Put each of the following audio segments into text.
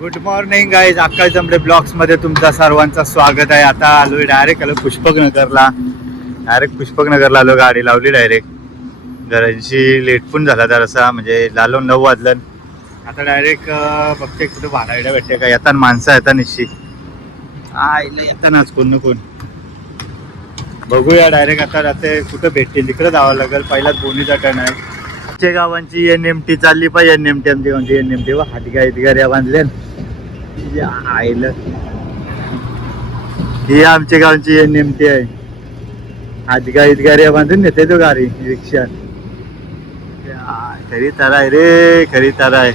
Good morning guys, अक्काळ जमले blogs मध्ये तुमचं सर्वांचं स्वागत आहे. आता आलोय डायरेक्ट पुष्पकनगरला. आलो, गाडी लावली डायरेक्ट. घरांची लेट पण झाला जरासा, म्हणजे लालो 9 वाजलं. आता डायरेक्ट बघते कुठे भाडायला भेटते का. येताना माणसं येतात निश्चित येतानाच कोण ना कोण. बघूया डायरेक्ट आता राहते कुठं भेटते तिकडे जावं लागेल. पहिलाच बोनीचा टर्न आहे. आमच्या गावांची NMT चालली पाहिजे. NMT आमची कोणती NMT व हातगाड्या बांधल्या आईला. ही आमच्या गावची NMT आहे. हातगाड्या बांधून नेते तो गाडी रिक्षा. खरी तारा आहे रे, खरी तारा आहे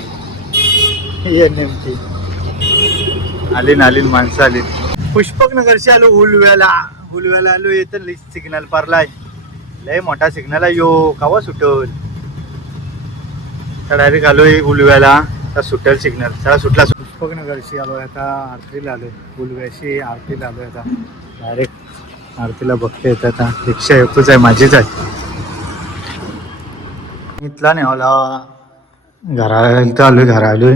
NMT. आली माणसं आली. पुष्पकनगरशी आलो. उलव्याला आलो. येतं सिग्नल पारलाय, लय मोठा सिग्नल आहे यो. कावा सुटल डायरेक्ट आलोय उलव्याला. सुटेल सिग्नल सगळा सुटला. पुष्पकनगरशी आलोय आता. आरतीला आलोय. उलव्याशी आरतीला आलोय आता. डायरेक्ट आरतीला बघते येत. आता रिक्षा येतोच आहे, माझीच आहे. इथला नाही मला घरा इथं आलोय. घरा आलोय,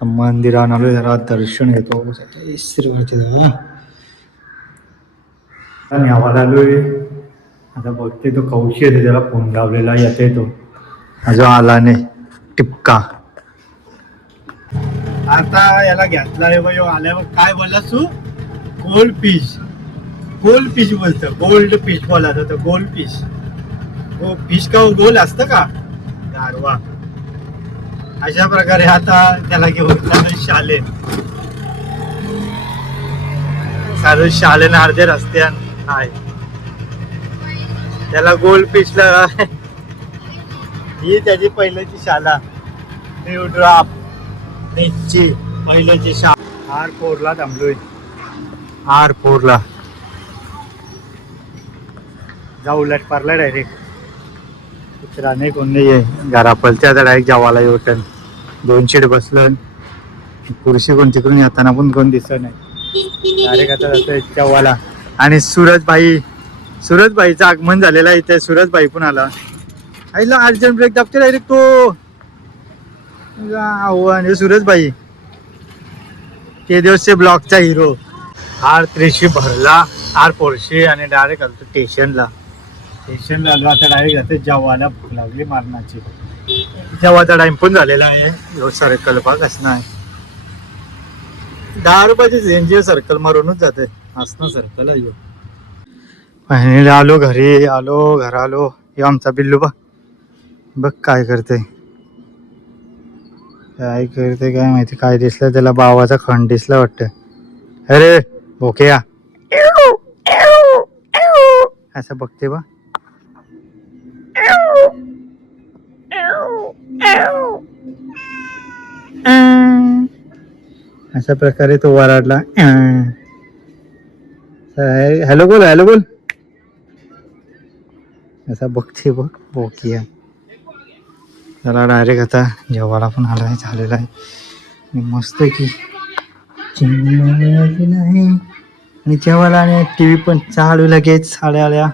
मंदिरात आलोय. जरा दर्शन घेतो. न्यावाला आलोय आता. बघते तो कौशी येते, त्याला फोन लावलेला येते तो अजून आला नाही. टिपका आता याला घेतला आल्यावर काय बोललास तू? गोल्ड फिश बोलत. गोल्ड फिश बोलायचं तर गोल्ड फिश. हो फिश का गोल असतं का गारवा. अशा प्रकारे आता त्याला घेऊन शालेन सारं शालेन अर्धे रस्त्यान आहे. त्याला गोल्ड फिशला ही त्याची पहिल्याची शाला. न्यू ड्रॉप ची पहिल्याची शाळा. R4 थांबलोय. R4 जाऊ उलट पारला डायरेक्ट. कुत्रा नाही कोण नाही आहे. घरापलच्या डायरेक्ट जावाला येऊन 2 शीट बसलं. खुर्शी कोण तिकडून येताना पण कोण दिसत नाही. डायरेक्ट आता जातोय जावाला. आणि सूरजबाईचं आगमन झालेलं आहे इथे. सूरजबाई पण आला. आईला अर्जंट ब्रेक दाबते डायरेक्ट तो. आणि सूरजबाई ते दिवसचे ब्लॉकचा हिरो. R3 भरला. R4 आणि डायरेक्ट आलो स्टेशनला आलो. आता डायरेक्ट जाते जेवायला. भूक लागली मारणाची. जेवायचा टाइम पण झालेला आहे. सर्कल बघ असणं आहे. 10 रुपयाची झेंजी सर्कल मारूनच जाते. असणं सर्कल आहे. फायनली आलो घरी. घरा आलो. हे आमचा बिल्लू बघ काय करते काय माहिती. काय दिसलं त्याला? बावाचा खंड दिसला वाटतं. अरे ओके असं बघते बा. अशा प्रकारे तो वराडला. हॅलो बोल असा बघते बघ बोकिया. त्याला डायरेक्ट आता जेवायला पण आला आहे. झालेला आहे मस्त की आहे. आणि जेवायला आणि TV पण चालू लगेच. साड्या आल्या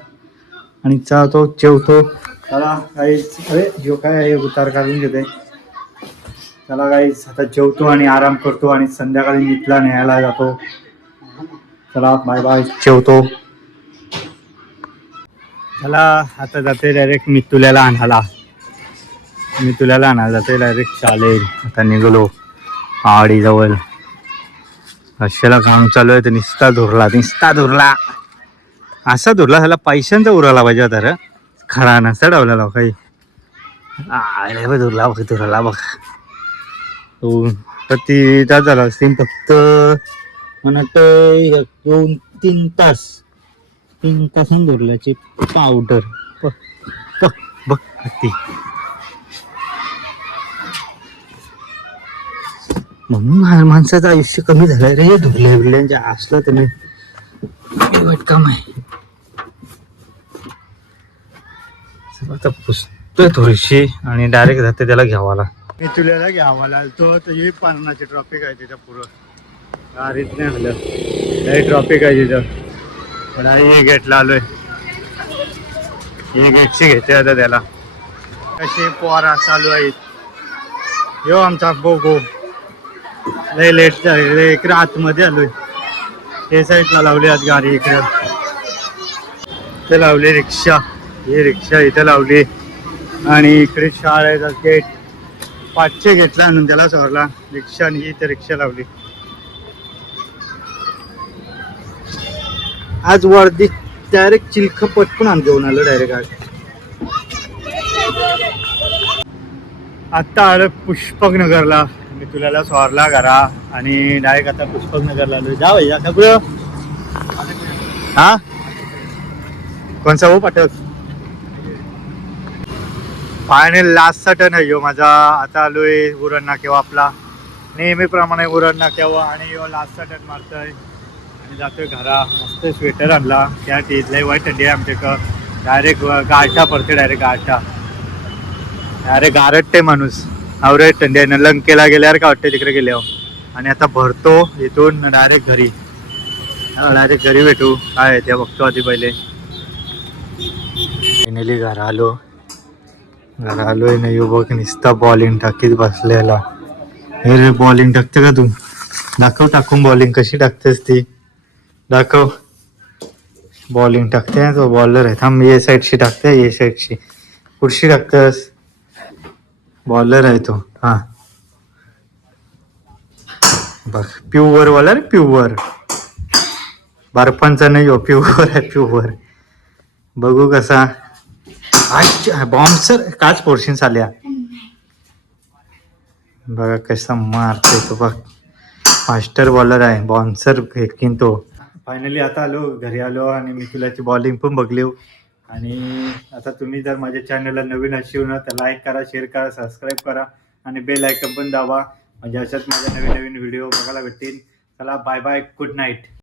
आणि तो जेवतो. त्याला काही अरे जो काय आहे उतार काढून घेते. त्याला काही आता जेवतो आणि आराम करतो. आणि संध्याकाळी मितला न्यायला जातो. चला बाय बाय. जेवतो. त्याला आता जाते डायरेक्ट मितुल्याला आणायला जाते डायरेक्ट. चालेल आता निघलो आडीजवळ. अशाला काम चालू आहे. तर निस्ता धुरला असा धुरला. त्याला पैशांचा उराला पाहिजे आता रे. खरा नसता डावला काही. धुरला बघ. तर ती तास झाला असतील फक्त म्हणत. 2-3 तास. 3 तासांनी धुरल्याची पावडर बघ ती. म्हणून माणसाचं आयुष्य कमी झालंय रे. धुरल्या असलं तर मी वाईट काम आहे. आता पुसतोय थोडीशी आणि डायरेक्ट जाते त्याला घ्यावाला. मितुल्याला घ्यावाला तो. ही पारणाची ट्रॉफिक आहे तिथं. पुरं गाडीत नाही आलं. लई ट्रॉफिक आहे तिथं. पण हे गेटला आलोय. ही गेटची घेते आता त्याला. कसे पोरा चालू आहेत. यो आमचा बोगो लय लेट झाले इकडे आतमध्ये आलोय. हे साईडला लावली आज गाडी इकडे. इथे लावली रिक्षा. ही रिक्षा इथे लावली आणि इकडे शाळेचा गेट 500 घेतला आणून त्याला सोडला रिक्षा आणि इथे रिक्षा लावली. आज वर्दी डायरेक्ट चिलख पटकून आण घेऊन आलो डायरेक्ट आज. आत्ता आलं पुष्पकनगरला. मी तुला स्वारला घरा आणि डायरेक्ट आता पुष्पकनगरला आलो. जा भैया का कुठं? हा कोणचा हो पाठक? फायनल लास्टचा टर्न आहे माझा. आता आलोय उरण नाक्यावर आपला नेहमीप्रमाणे उरण नाक्यावर आणि लास्टचा टर्न मारतोय आणि जातोय घरा. मस्त स्वेटर आणला त्या लय वाईट थंडी आहे आमच्याकडं. डायरेक्ट गारठा पडते डायरेक्ट गारठा. अरे गारटते माणूस आवरे थंडी आहे. लंकेला गेल्यावर का वाटते तिकडे गेल्यावर. आणि आता भरतो इथून डायरेक्ट घरी. डायरेक्ट घरी भेटू काय त्या बघतो आधी पहिले. फायनली घरा आलोय नाही बघ नुसता बॉलिंग टाकीत बसलेला. हे रे बॉलिंग टाकते का तू? दाखव टाकून बॉलिंग कशी टाकतेस ती दाखव. बॉलिंग टाकते तो बॉलर आहे. थांब ये साईडशी टाकते ये साईडशी. कुठशी टाकतेस? बॉलर आहे तो. हा बघ प्युअर बॉलर प्युअर. बर्फांचा नाही हो प्युअर आहे प्युअर. बघू कसा बॉम्बसर काच पोर्शन आल्या. बघा कसा मारते तो बघ. फास्टर बॉलर आहे बॉन्सर फेकीन तो. फायनली आता आलो घरी आलो आणि मी तुलाची बॉलिंग पण बघली. आणि आता तुम्ही जर माझ्या चॅनलला नवीन असाल ना तर लाईक करा शेअर करा सबस्क्राईब करा आणि बेल आयकॉन पण दाबा म्हणजे अशाच माझ्या नवीन नवीन व्हिडिओ बघायला भेटतील. चला बाय बाय गुड नाईट.